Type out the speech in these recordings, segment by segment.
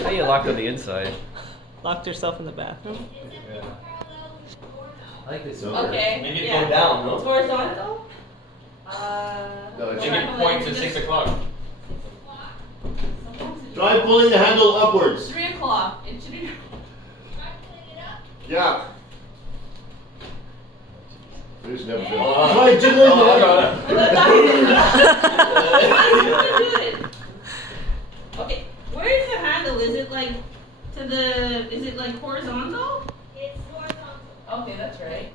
How you locked on the inside? Locked yourself in the bathroom? Yeah. I like this. Okay. Maybe it go down, no? It's horizontal? No, it's Maybe it points at 6 o'clock. Try pulling the handle upwards. 3 o'clock. It should be. Yeah. There's never been. Oh, Try jiggling the Okay, where is the handle? Is it like to the? Is it like horizontal? It's horizontal. Okay, that's right.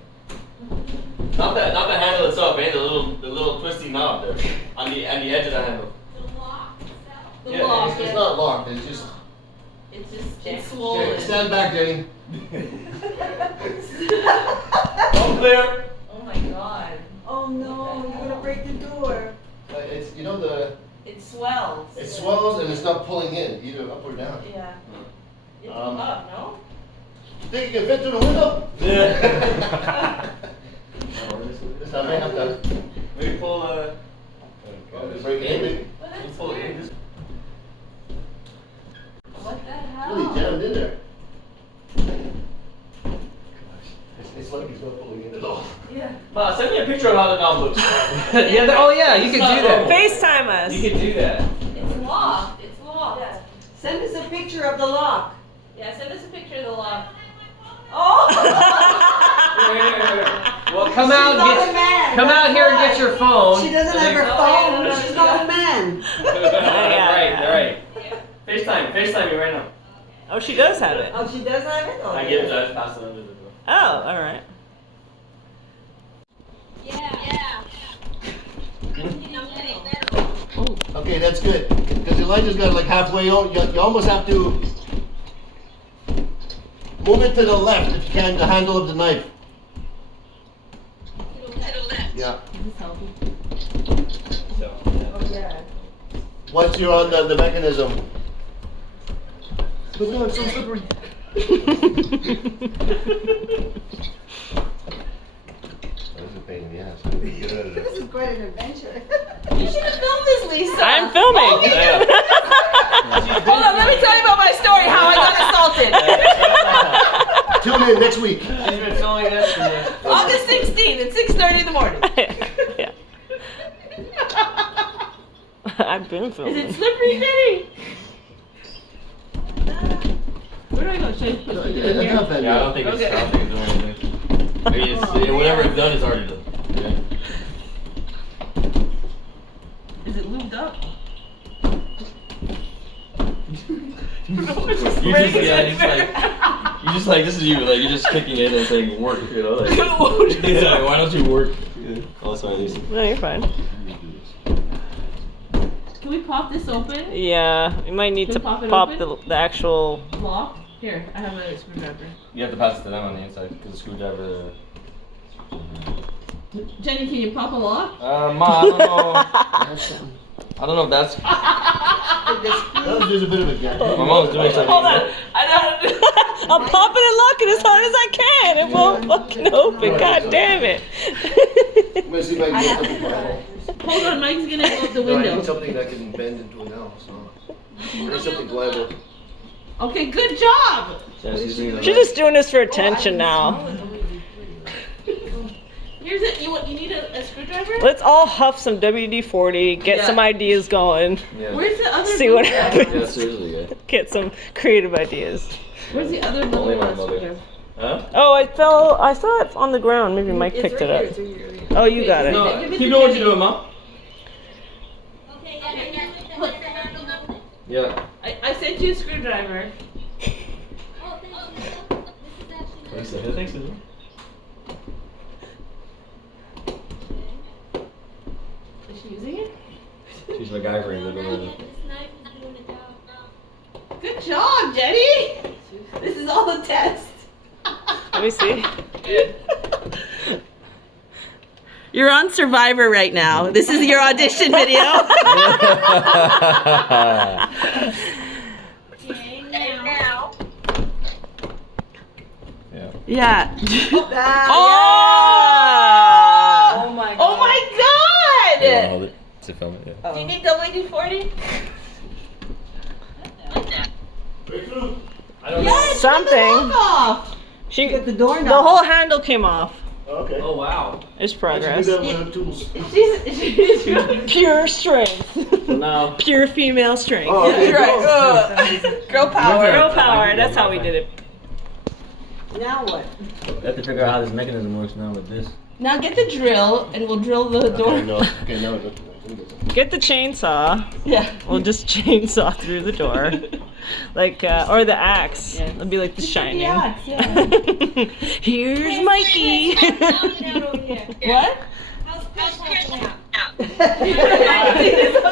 Not the handle itself, man. The little twisty knob there on the edge of the handle. The lock itself. The Yeah, lock. it's not locked. It's It's swollen. stand back, Jenny. All clear. Oh my god. Oh no, you're gonna break the door. It's It swells. it swells and it's not pulling in either up or down. Yeah. It's Um, up, no? Think you can fit through the window? Yeah. This time I have to Maybe pull break it in. Maybe. pull it in. What the hell? Really jammed in there. It's like he's not pulling in at all. Yeah. Ma, send me a picture of how the knob looks. Oh yeah, you can do that. normal. FaceTime us. You can do that. It's locked. It's locked. Yeah. Send us a picture of the lock. Yeah, send us a picture of the lock. Oh! Well, come She's out, not a man. come out here and get your phone. She doesn't have her phone. She's not a man. Right. FaceTime me right now. Oh, she does have it. Oh, she does have it? Oh, I give it to pass it under the door. Oh, all right. Yeah. Okay, that's good. Because Elijah's got it like halfway out. You almost have to move it to the left if you can, the handle of the knife. Yeah. Oh, yeah. Once you're on the mechanism. But no, it's so slippery. That's a pain in the ass. Get out of there. This is quite an adventure. You should have filmed this, Lisa. I'm filming. Hold on, let me tell you about my story, how I got assaulted. Tune in next week. She's been filming this for August 16th at 6:30 in the morning. Yeah. I've been Is filming. it slippery, Jenny? Where do I go? Should I put it in It's here? not bad. Yeah, I don't think it's Okay. doing anything. Maybe it's, whatever it's done is already done. Yeah. Is it lubed up? You just like this is you, like you're just kicking in and saying work, you know, like yeah, why don't you work? Yeah. Oh, sorry, Lisa. No, you're fine. Can we pop this open? Yeah, you might need Can to we pop it pop open? the actual. Lock? Here, I have a screwdriver. You have to pass it to them on the inside because the screwdriver. Jenny, can you pop a lock? Ma, I don't know. I don't know if that's. That was just a bit of a gap. My mom's doing something. Hold on, I know how to do I'm popping and locking as hard as I can. It won't fucking open. God damn it. I'm gonna see if I can get something pliable. Hold on, Mike's gonna go up the No, I window. need something that can bend into an L, so. There's something pliable. Okay, good job! She's just doing this for attention now. Here's it. You need a screwdriver? Let's all huff some WD-40, get Yeah. some ideas going, Yeah. Where's the other see what screwdriver? Yeah, happens. seriously, guy. Get some creative ideas. Where's the other Only my little mother. screwdriver? Huh? Oh, I saw it on the ground. Maybe Mike picked it up. Oh, you got it. No, keep doing what you're doing, Mom. Okay, got it. Put the handle up. Yeah. I sent you a screwdriver. Oh, thank you. This is actually Thanks, Susan. Is she using it? She's MacGyvering the This door. knife is doing the job. Good job, Jenny! This is all a test. Let me see. You're on Survivor right now. This is your audition video. Okay, now. Yeah. Yeah. Ah, Oh! Oh my god. Oh my god! Hold it to film it. Yeah. Do you need WD-40? Very I don't know. Something. Off. She, With the doorknob. the whole handle came off. Okay. Oh wow. It's You progress. do that with our tools. She's Pure strength. No. Pure female strength. Oh, okay. That's right. Girl power. Girl I power. can That's do how we that. did it. Now what? We have to figure out how this mechanism works now with this. Now get the drill and we'll drill the door. Okay, no. Okay, now. Get the chainsaw. Yeah. We'll just chainsaw through the door. Like, or the axe. Yeah. It'll be like the shining. axe, yeah. Here's Mikey. What?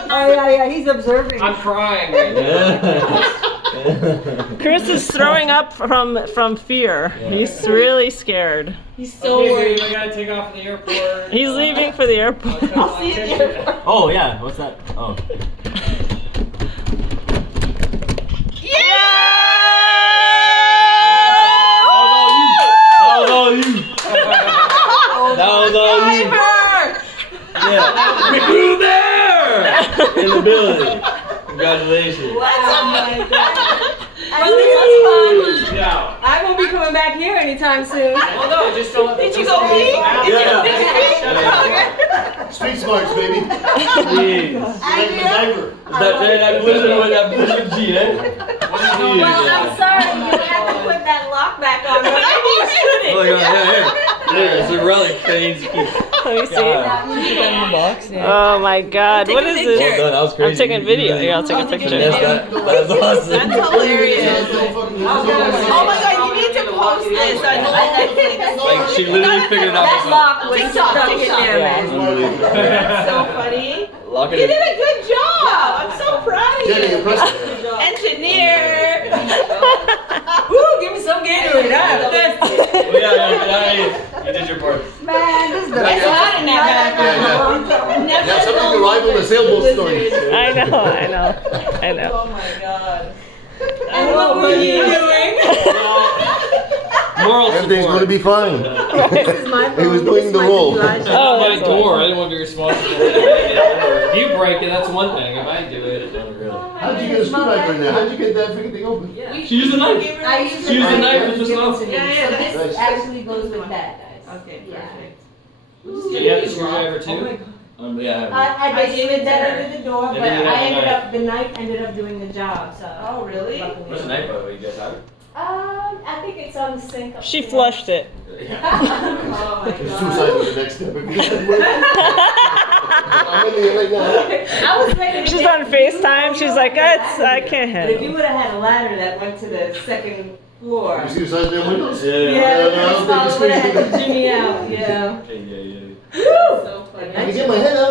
Oh yeah, he's observing. I'm crying right now. Chris is throwing up from fear. He's really scared. He's so worried. I gotta take off to the airport. He's leaving for the airport. I'll see you at the airport. Oh yeah, what's that? Oh. That was all you. That was all you. Yeah. Who there? In the building. Congratulations. Wow. Yeah. I won't be coming back here anytime soon. Well, no, just don't. Did you go pee? Street smarts, baby. Jeez. Like the diver. That blizzard with that blizzard G, eh? Well, I'm sorry, you have to put that lock back on. But maybe you shouldn't. Oh, yeah. There, it's a relic that needs to keep. Let me see. God. Oh my God! What is Well this? done, that was crazy. I'm taking video. Here, I'll take a picture. That's awesome. That's hilarious. There's no fucking- there's no Oh my god, you need to post this on Netflix. Like, she literally figured it out That herself. lock was TikTok, stuck in TikTok. there, man. That's so funny. Lock You it did in. a good job. I'm so proud of Jenny, you. impressive. Engineer. Woo, give me some Gatorade. I'm thirsty. Yeah. You did your part. Man, this is the It's hot in that bathroom. Never Yeah, something to know rival the sailboat story. I know. Oh my god. And what were you doing? Moral Everything's going to be fine. This is my He was doing the roll. Oh, my that's door. I didn't want to be responsible. If you break it, that's one thing. If I do it, it's not really. How'd you get a screwdriver in there? How'd you get that freaking thing open? She used a knife. I used She used a knife with this given knife. to me. Yeah, So that's- this actually goes with that, guys. Okay, Yeah. perfect. Do you have the screwdriver too? Yeah, I have. I just slid that under the door, And but then you have I the ended knife. up, the knife ended up doing the job, so. Oh, really? luckily. Where's the knife, by the way? You guys have it? I think it's on the sink. She upstairs. flushed it. Yeah. Oh my Suicide was the next step. I'm in here right now. I was ready to She's get- on FaceTime. She's like, I can't But if you handle. would have had a ladder that went to the second floor. You see the size of their windows? Yeah, Yeah, the I don't first think would have had it's to jimmy out, yeah. Yeah. So I funny. can get my head out